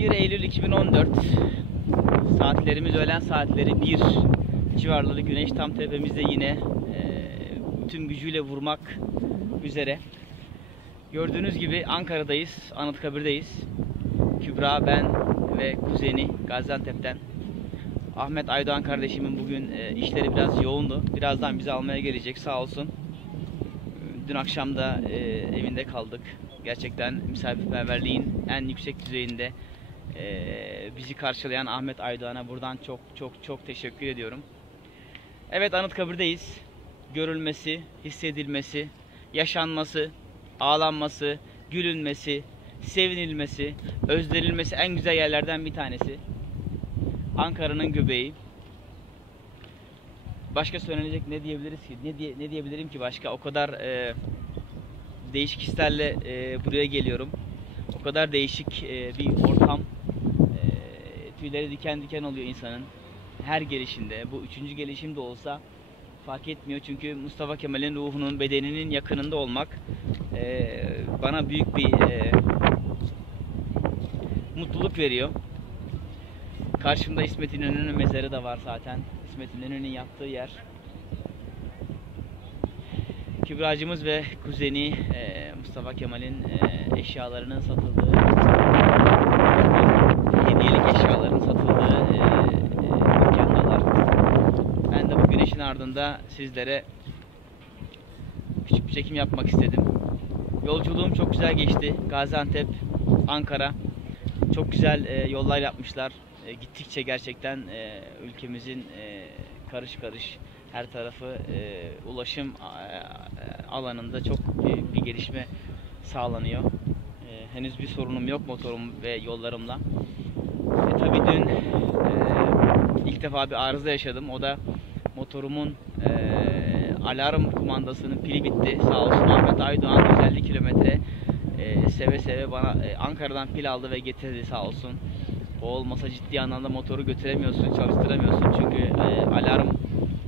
1 Eylül 2014 saatlerimiz öğlen saatleri 1 civarları güneş tam tepemizde yine e, tüm gücüyle vurmak üzere. Gördüğünüz gibi Ankara'dayız, Anıtkabir'deyiz. Kübra, ben ve kuzeni Gaziantep'ten. Ahmet Aydoğan kardeşimin bugün e, işleri biraz yoğundu. Birazdan bizi almaya gelecek sağ olsun. Dün akşam da e, evinde kaldık. Gerçekten misafirperverliğin en yüksek düzeyinde e, bizi karşılayan Ahmet Aydoğan'a buradan çok çok çok teşekkür ediyorum. Evet Anıtkabir'deyiz. Görülmesi, hissedilmesi, yaşanması, ağlanması, gülünmesi, sevinilmesi, özlenilmesi en güzel yerlerden bir tanesi. Ankara'nın göbeği. Başka söylenecek ne diyebiliriz ki? Ne, diye, ne diyebilirim ki başka? O kadar e, değişik hislerle e, buraya geliyorum. O kadar değişik e, bir ortam. E, tüyleri diken diken oluyor insanın. Her gelişinde. Bu üçüncü gelişim de olsa fark etmiyor. Çünkü Mustafa Kemal'in ruhunun, bedeninin yakınında olmak e, bana büyük bir e, mutluluk veriyor. Karşımda İsmet İnönü'nün mezarı da var zaten. İsmet İnönü'nün yattığı yer. Kübracımız ve kuzeni e, Mustafa Kemal'in e, eşyalarının satıldığı, hediyelik eşyaların satıldığı e, e. Ben de bu güneşin ardında sizlere küçük bir çekim yapmak istedim. Yolculuğum çok güzel geçti. Gaziantep, Ankara. Çok güzel e, yollar yapmışlar. E, gittikçe gerçekten e, ülkemizin e, karış karış her tarafı e, ulaşım e, alanında çok büyük bir gelişme sağlanıyor. E, henüz bir sorunum yok motorum ve yollarımla. E, tabii dün e, ilk defa bir arıza yaşadım. O da motorumun e, alarm kumandasının pili bitti. Sağ olsun Ahmet Aydoğan 150 kilometre e, seve seve bana e, Ankara'dan pil aldı ve getirdi sağ olsun. O olmasa ciddi anlamda motoru götüremiyorsun, çalıştıramıyorsun çünkü e, alarm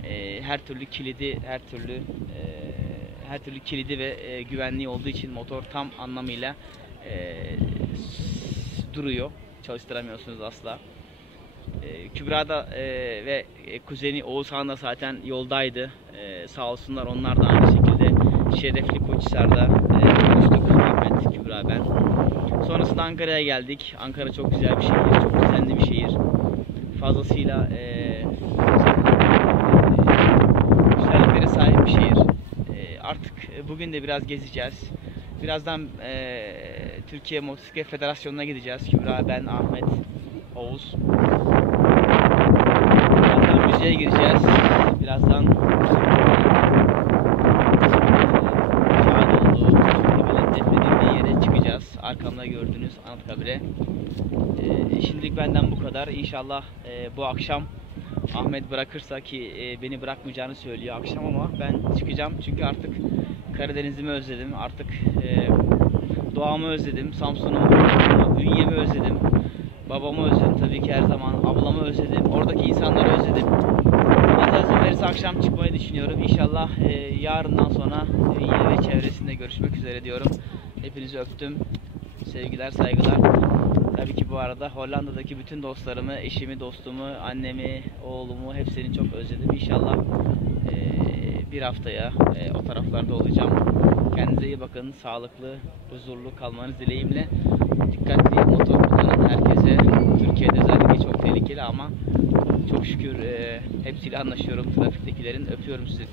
e, her türlü kilidi, her türlü e, her türlü kilidi ve e, güvenliği olduğu için motor tam anlamıyla e, duruyor. Çalıştıramıyorsunuz asla. E, Kübra da ve kuzeni Oğuzhan da zaten yoldaydı. E, sağ olsunlar onlar da aynı şekilde Şerefli Koçhisar'da e, buluştuk. Ahmet, Kübra ben. Sonrasında Ankara'ya geldik. Ankara çok güzel bir şehir, çok düzenli bir şehir. Fazlasıyla e, güzelliklere sahip bir şehir. E, artık e, bugün de biraz gezeceğiz. Birazdan e, Türkiye Motosiklet Federasyonu'na gideceğiz. Kübra, ben, Ahmet, Oğuz. Birazdan müzeye gireceğiz. Birazdan. Arkamda gördüğünüz Anıtkabir'e. Ee, şimdilik benden bu kadar. İnşallah e, bu akşam Ahmet bırakırsa ki e, beni bırakmayacağını söylüyor akşam ama ben çıkacağım çünkü artık Karadeniz'imi özledim. Artık e, doğamı özledim. Samsun'umu, Ünye'mi özledim. Babamı özledim tabii ki her zaman. Ablamı özledim. Oradaki insanları özledim. Allah verirse akşam çıkmayı düşünüyorum. İnşallah e, yarından sonra Ünye ve çevresinde görüşmek üzere diyorum. Hepinizi öptüm. Sevgiler, saygılar. Tabii ki bu arada Hollanda'daki bütün dostlarımı, eşimi, dostumu, annemi, oğlumu hepsini çok özledim. İnşallah e, bir haftaya e, o taraflarda olacağım. Kendinize iyi bakın. Sağlıklı, huzurlu kalmanız dileğimle. Dikkatli motor kullanan herkese. Türkiye'de özellikle çok tehlikeli ama çok şükür e, hepsiyle anlaşıyorum trafiktekilerin. Öpüyorum sizi.